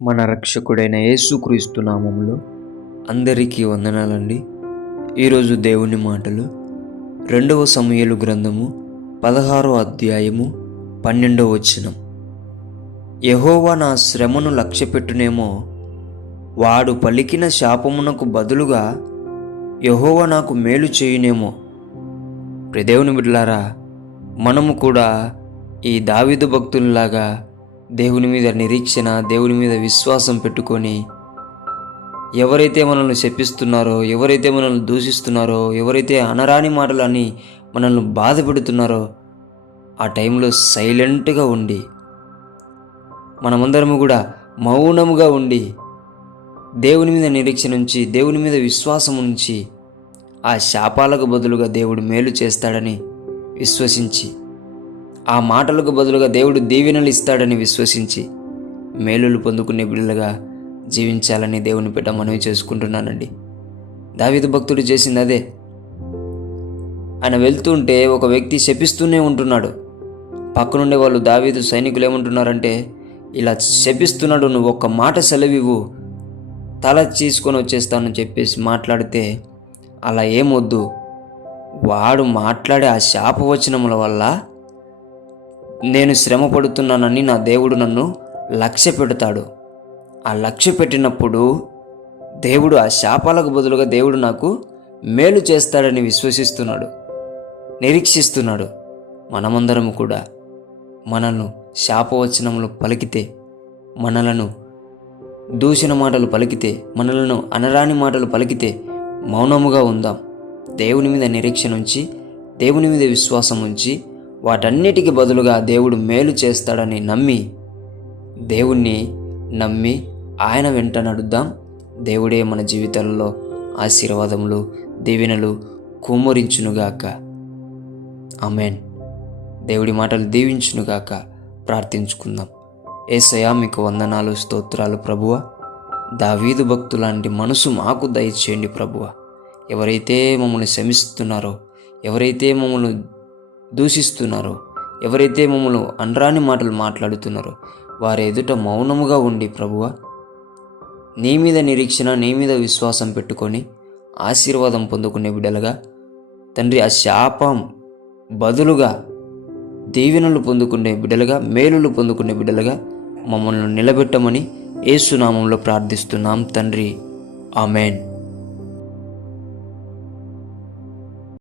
మన రక్షకుడైన యేసుక్రీస్తు నామములో అందరికీ వందనాలండి. ఈరోజు దేవుని మాటలు 2వ సమూయేలు గ్రంథము 16వ అధ్యాయము 12వ వచనం. యెహోవా నా శ్రమను లక్ష్యపెట్టునేమో, వాడు పలికిన శాపమునకు బదులుగా యెహోవా నాకు మేలు చేయునేమో. దేవుని బిడ్డలారా, మనము కూడా ఈ దావీదు భక్తుల్లాగా దేవుని మీద నిరీక్షణ, దేవుని మీద విశ్వాసం పెట్టుకొని ఎవరైతే మనల్ని శపిస్తున్నారో, ఎవరైతే మనల్ని దూషిస్తున్నారో, ఎవరైతే అనరాని మాటలని మనల్ని బాధ పెడుతున్నారో ఆ టైంలో సైలెంట్గా ఉండి, మనమందరము కూడా మౌనముగా ఉండి దేవుని మీద నిరీక్షణ ఉంచి, దేవుని మీద విశ్వాసం ఉంచి ఆ శాపాలకు బదులుగా దేవుడు మేలు చేస్తాడని విశ్వసించి, ఆ మాటలకు బదులుగా దేవుడు దీవెనలు ఇస్తాడని విశ్వసించి మేలులు పొందుకునే బిడ్డలుగా జీవించాలని దేవుని బిడ్డ మనవి చేసుకుంటున్నానండి. దావీదు భక్తుడు చేసింది అదే. ఆయన వెళ్తుంటే ఒక వ్యక్తి శపిస్తూనే ఉంటున్నాడు. పక్కనుండే వాళ్ళు దావీదు సైనికులు ఏమంటున్నారంటే, ఇలా శపిస్తున్నాడు, నువ్వు ఒక్క మాట సెలవివ్వు, తల తీసుకొని వచ్చేస్తానని చెప్పేసి మాట్లాడితే, అలా ఏమొద్దు, వాడు మాట్లాడే ఆ శాపవచనముల వల్ల నేను శ్రమ పడుతున్నానని నా దేవుడు నన్ను లక్ష్య పెడతాడు. ఆ లక్ష్య పెట్టినప్పుడు దేవుడు ఆ శాపాలకు బదులుగా దేవుడు నాకు మేలు చేస్తాడని విశ్వసిస్తున్నాడు, నిరీక్షిస్తున్నాడు. మనమందరము కూడా మనల్ని శాపవచనములు పలికితే, మనలను దూషణ మాటలు పలికితే, మనలను అనరాని మాటలు పలికితే మౌనముగా ఉందాం. దేవుని మీద నిరీక్షణ ఉంచి, దేవుని మీద విశ్వాసం ఉంచి, వాటన్నిటికీ బదులుగా దేవుడు మేలు చేస్తాడని నమ్మి, దేవుణ్ణి నమ్మి ఆయన వెంట నడుద్దాం. దేవుడే మన జీవితాలలో ఆశీర్వాదములు, దీవెనలు కుమ్మరించునుగాక. ఆమేన్. దేవుడి మాటలు దీవించునుగాక. ప్రార్థించుకుందాం. యేసయ్యా, మీకు వందనాలు, స్తోత్రాలు ప్రభువా. దావీదు భక్తులాంటి మనసు మాకు దయచేయండి ప్రభువా. ఎవరైతే మమ్మల్ని శమిస్తున్నారో, ఎవరైతే మమ్మల్ని దూషిస్తున్నారో, ఎవరైతే మమ్మల్ని అనరాని మాటలు మాట్లాడుతున్నారో వారి ఎదుట మౌనముగా ఉండి ప్రభువా, నీ మీద నిరీక్షణ, నీ మీద విశ్వాసం పెట్టుకొని ఆశీర్వాదం పొందుకునే బిడ్డలుగా తండ్రి, ఆ శాపం బదులుగా దీవెనలు పొందుకునే బిడ్డలుగా, మేలులు పొందుకునే బిడ్డలుగా మమ్మల్ని నిలబెట్టమని యేసు నామములో ప్రార్థిస్తున్నాం తండ్రి. ఆమేన్.